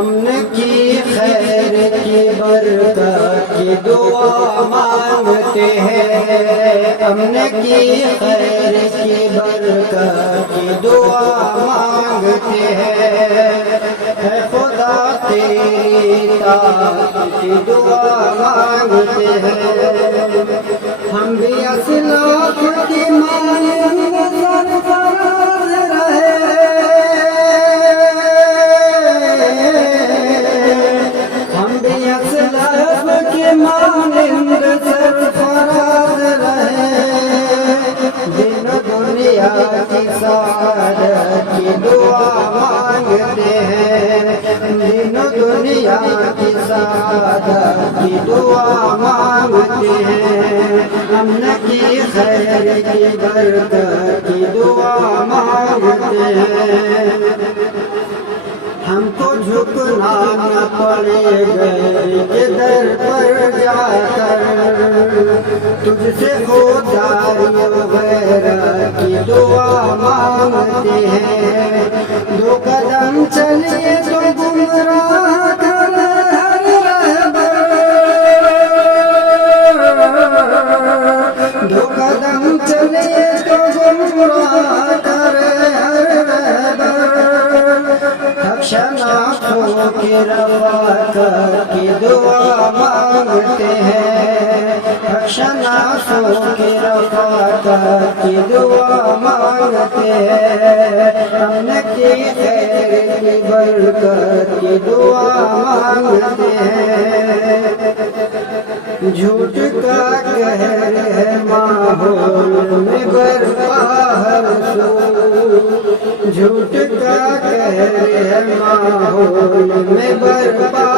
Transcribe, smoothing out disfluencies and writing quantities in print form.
امن کی خیر کی برکت کی دعا مانگتے ہیں، امن کی خیر کی برکت کی دعا مانگتے ہیں، اے خدا تیری طاعت کی دعا مانگتے ہیں، ہم بھی اسلاف کی مانند سرفراز رہے، ہم بھی اسلاف کی مانند سرفراز رہے، دن دنیا کی سعادت کی دعا مانگتے ہیں، دن دنیا کی سعادت کی دعا مانگتے ہیں، امن کی خیر کی برکت کی دعا مانگتے ہیں، ہم کو جھکنا نہ پڑے غیر کے در پر جا کر، تجھ سے خودداری وغیرہ کی دعا مانگتے ہیں، دو قدم چلیے تو گمراہ کر ہر رہبر، دو قدم چلیے تو گمراہ کر ہر رہبر، شناختوں کی رفاقت کی دعا مانگتے ہیں، شناختوں کی رفاقت کی دعا مانگتے ہیں، امن کی خیر کی برکت کی دعا مانگتے ہیں، جھوٹ کا قہر ہے ماحول میں برپا ہر سو، جھوٹ کا قہر ہے ماحول میں برپا